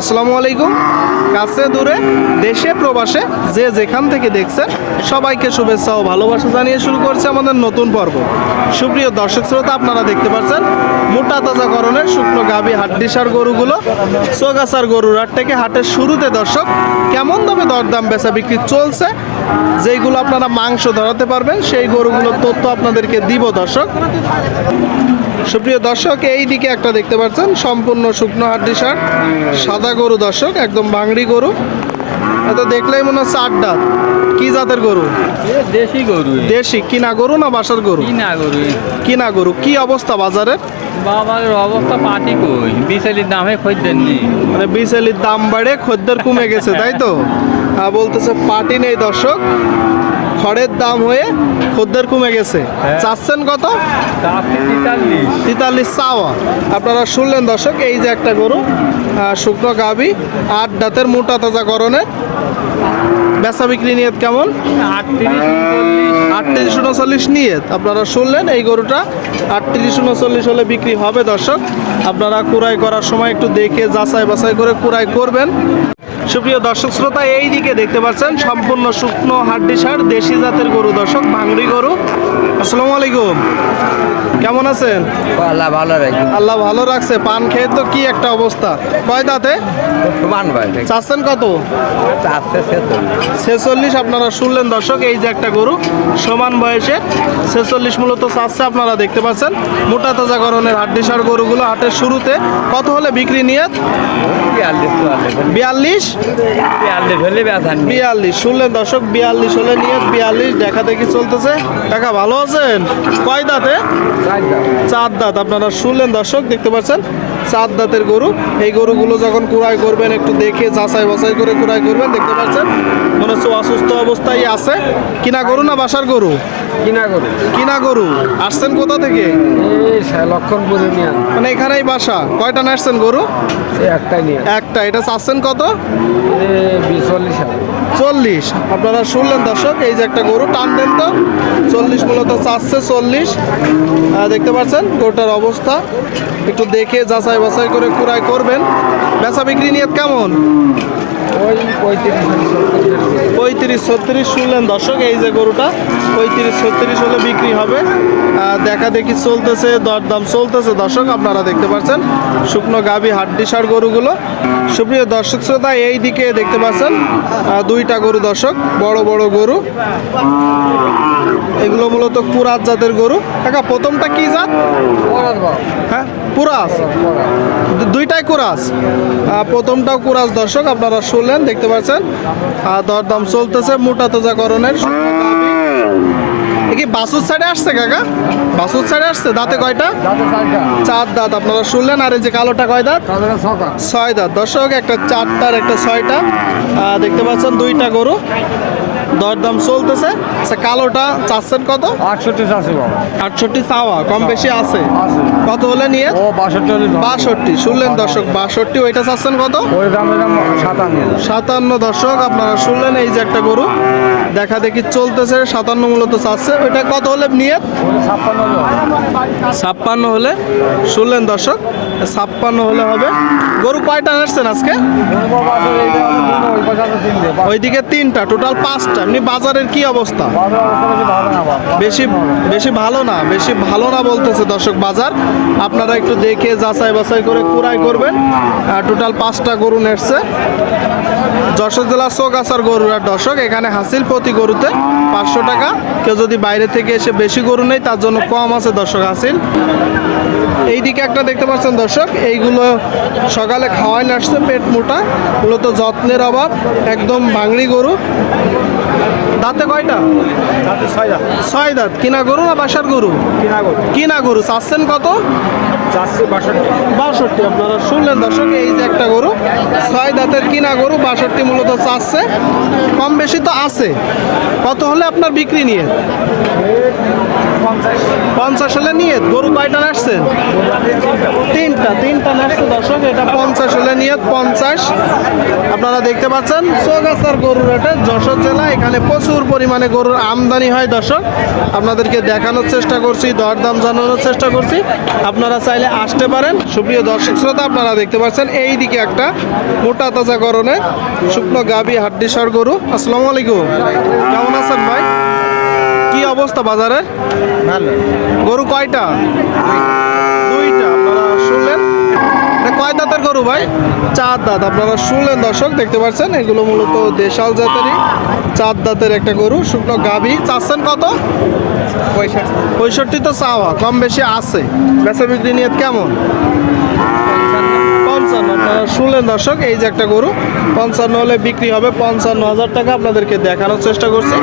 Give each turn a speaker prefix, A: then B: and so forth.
A: আসসালামু আলাইকুম। কাছে, দূরে, দেশে, প্রবাসে, যে যেখান থেকে দেখছেন, সবাইকে শুভেচ্ছা ও ভালোবাসা জানিয়ে শুরু করছে আমাদের নতুন পর্ব। সুপ্রিয় দর্শক শ্রোতা, আপনারা দেখতে পাচ্ছেন, মোটা তাজাকরণের শুকনো গাভী হাড্ডিসার গরুগুলো সোগাসার গরুর হাট থেকে হাটের শুরুতে দর্শক, কেমন দামে দরদাম বেচা বিক্রি চলছে? যেইগুলো আপনারা মাংস ধরাতে পারবেন, সেই গরুগুলোর তথ্য আপনাদেরকে দিব দর্শক। সুপ্রিয় দর্শক এই দিকে একটা দেখতে পাচ্ছেন সম্পূর্ণ শুকনো হাড্ডি সার সাদা গরু দর্শক একদম বাংড়ি গরু। এটা দেখলেই মনে হচ্ছে আড্ডা। কি জাতের গরু?
B: দেশি গরু
A: দেশি কিনা গরু না বাসার গরু?
B: কি না গরু
A: কিনা গরু কি অবস্থা বাজারে
B: বাবার অবস্থা পাটি কই? বিশালির দামে খদ্দের নেই
A: মানে বিশালির দাম বাড়ে খদ্দের কমে গেছে তাই তো? বলতেছে পাটি নেই দর্শক। খড়ের দাম হয়ে খদ্দের কমে গেছে। চাচ্ছেন কত?
B: তেতাল্লিশ।
A: চাওয়া। আপনারা শুনলেন দর্শক এই যে একটা গরু শুকনো গাবি আট দাঁতের মোটা তাজা করণের বেচা বিক্রি নিয়ত কেমন?
B: আটত্রিশ উনচল্লিশ
A: আটত্রিশ উনচল্লিশ নিয়ত। আপনারা শুনলেন এই গরুটা আটত্রিশ উনচল্লিশ হলে বিক্রি হবে দর্শক। আপনারা কুড়াই করার সময় একটু দেখে যাচাই বাছাই করে কুড়াই করবেন। সুপ্রিয় দর্শক শ্রোতা এই দিকে দেখতে পাচ্ছেন সম্পূর্ণ শুকনো হাড্ডি সার দেশি জাতের গরু দর্শক, ভাঙড়ি গরু। আসসালামু আলাইকুম। কেমন আছেন?
B: আল্লাহ ভালো রাখি।
A: আল্লাহ ভালো রাখছে। পান খেয়ে তো কি একটা অবস্থা? কয় দাঁতে?
B: সমান ভাই।
A: চাচ্ছেন কত?
B: ছেচল্লিশ।
A: আপনারা শুনলেন দর্শক এই যে একটা গরু সমান বয়সে ছেচল্লিশ মূলত চাচ্ছে আপনারা দেখতে পাচ্ছেন। মোটা তাজা গরনের হাড্ডিসার গরুগুলো হাটের শুরুতে কত হলে বিক্রি নিয়ে
B: বিয়াল্লিশ
A: বিয়াল্লিশ? শুনলেন দর্শক বিয়াল্লিশ হলে নিয়ে বিয়াল্লিশ দেখা দেখি চলতেছে। কাকা ভালো আছেন কয় দাঁতে চার দাঁত। আপনারা শুনলেন দর্শক দেখতে পাচ্ছেন? চার দাঁতের গরু। এই গরুগুলো যখন কুড়াই করবেন একটু দেখে যাচাই বাছাই করে কুড়াই করবেন দেখতে পাচ্ছেন? মনে হচ্ছে অসুস্থ অবস্থায় আছে। কিনা গরু না বাসার গরু?
B: কিনা গরু।
A: কিনা গরু। আসছেন কোথা থেকে?
B: লক্ষণপুরে নিয়ে
A: মানে এখানেই বাসা। কয়টা না আসছেন গরু?
B: একটাই নিয়ে
A: একটা। এটা চাচ্ছেন কত?
B: বিশ চল্লিশ।
A: আপনারা শুনলেন দর্শক, এই যে একটা গরু, টান দেন তো। চল্লিশ মূলত চাচ্ছে, চল্লিশ। দেখতে পাচ্ছেন, গরুটার অবস্থা। একটু দেখে যাচাই বাছাই করে কুড়াই করবেন। বেচা বিক্রি নিয়ে কেমন?
B: পঁয়ত্রিশ
A: ছত্রিশ শুনলেন দর্শক এই যে গরুটা পঁয়ত্রিশ ছত্রিশ হলে বিক্রি হবে। দেখা দেখি চলতেছে দরদাম চলতেছে। দর্শক আপনারা দেখতে পাচ্ছেন শুকনো গাভী হাড্ডিসার গরুগুলো। সুপ্রিয় দর্শক শ্রোতা এই দিকে দেখতে পাচ্ছেন দুইটা গরু দর্শক বড় বড় গরু। এগুলো মূলত কুরাত জাতের গরু। কাকা প্রথমটা কি জাত? হ্যাঁ কুরাস দু- দুইটাই কুরাস। প্রথমটাও কুরাস দর্শক আপনারা শুনলেন দেখতে পাচ্ছেন। আর দরদাম চলতেছে মোটা তাজা করণের কি বাসুর সাইডে আসছে কাকা? বাসুর সাইডে আসছে দাঁতে কয়টা? চার দাঁত আপনারা শুনলেন আর এই যে কালোটা কয় দাঁত? ছয় দাঁত। দর্শক একটা চারটার একটা ছয়টা। দেখতে পাচ্ছেন দুইটা গরু। দরদাম চলতেছে। আচ্ছা কালোটা চাচ্ছেন কত?
B: আটষট্টি বাবা।
A: আটষট্টি চাওয়া কম বেশি আছে। কত হলে নিয়ে?
B: ও বাষট্টি হলে
A: বাষট্টি শুনলেন দর্শক বাষট্টি ওইটা চাচ্ছেন কত?
B: ওই দাম সাতান্ন।
A: সাতান্ন দর্শক আপনারা শুনলেন এই যে একটা গরু। দেখা দেখি চলতেছে সাতান্ন মূলত চাচ্ছে। ওইটা কত হলে নিয়ে?
B: ছাপ্পান্ন
A: হলে শুনলেন দর্শক। ছাপ্পান্ন হলে হবে। গরু কয়টা আসছেন আজকে? ওইদিকে তিনটা, টোটাল পাঁচটা। এমনি বাজারের কি অবস্থা? বেশি বেশি ভালো না, বেশি ভালো না বলতেছে দর্শক বাজার। আপনারা একটু দেখে যাচাই বাছাই করে কুড়াই করবেন। টোটাল পাঁচটা গরু নেসছে যশোর জেলা চৌগাছার গরুর আর দর্শক, এখানে হাসিল প্রতি গরুতে পাঁচশো টাকা। কেউ যদি বাইরে থেকে এসে বেশি গরু নেই তার জন্য কম আছে দর্শক হাসিল। এইদিকে একটা দেখতে পাচ্ছেন দর্শক এইগুলো সকালে খাওয়াই আসছে পেট মোটা মূলত যত্নের অভাব একদম ভাঙড়ি গরু। দাঁতে কয়টা? ছয় দাঁত। কিনা গরু না বাসার গরু? কিনা গরু। কিনা গরু। চাচ্ছেন কত? বাষট্টি। আপনারা শুনলেন দর্শক এই যে একটা গরু ছয় দাঁতের কিনা গরু বাষট্টি মূলত চাচ্ছে। কম বেশি তো আছে। কত হলে আপনার বিক্রি নিয়ে? পঞ্চাশ। হলে নিয়ে? গরু কয়টা আসছেন তিনটা তিনটা নাচছে দর্শক এটা পঞ্চাশ হলে নিয়ে পঞ্চাশ। আপনারা দেখতে পাচ্ছেন চৌগাছার গরুর এটা যশোর জেলা এখানে প্রচুর পরিমাণে গরুর আমদানি হয় দর্শক। আপনাদেরকে দেখানোর চেষ্টা করছি দরদাম জানানোর চেষ্টা করছি। আপনারা চাইলে চাইলে আসতে পারেন। সুপ্রিয় দর্শক শ্রোতা আপনারা দেখতে পাচ্ছেন এই দিকে একটা মোটা তাজা গরনে শুকনো গাবি হাড্ডিসর গরু। আসসালামু আলাইকুম। কেমন আছেন ভাই? কি অবস্থা বাজারের?
C: ভালো।
A: গরু কয়টা? দুইটা। আপনারা শুনলেন? কয় দাঁতের গরু ভাই? চার দাঁত। আপনারা শুনলেন দর্শক দেখতে পাচ্ছেন এগুলো মূলত দেশাল জাতেরই চার দাঁতের একটা গরু শুকনো গাভী। চাচ্ছেন কত? পঁয়ষট্টি। তো চাওয়া কম বেশি আছে। বেচা বিক্রি নিয়ে কেমন? পঞ্চান্ন। আপনারা শুনলেন দর্শক এই যে একটা গরু পঞ্চান্ন হলে বিক্রি হবে পঞ্চান্ন হাজার টাকা আপনাদেরকে দেখানোর চেষ্টা করছি।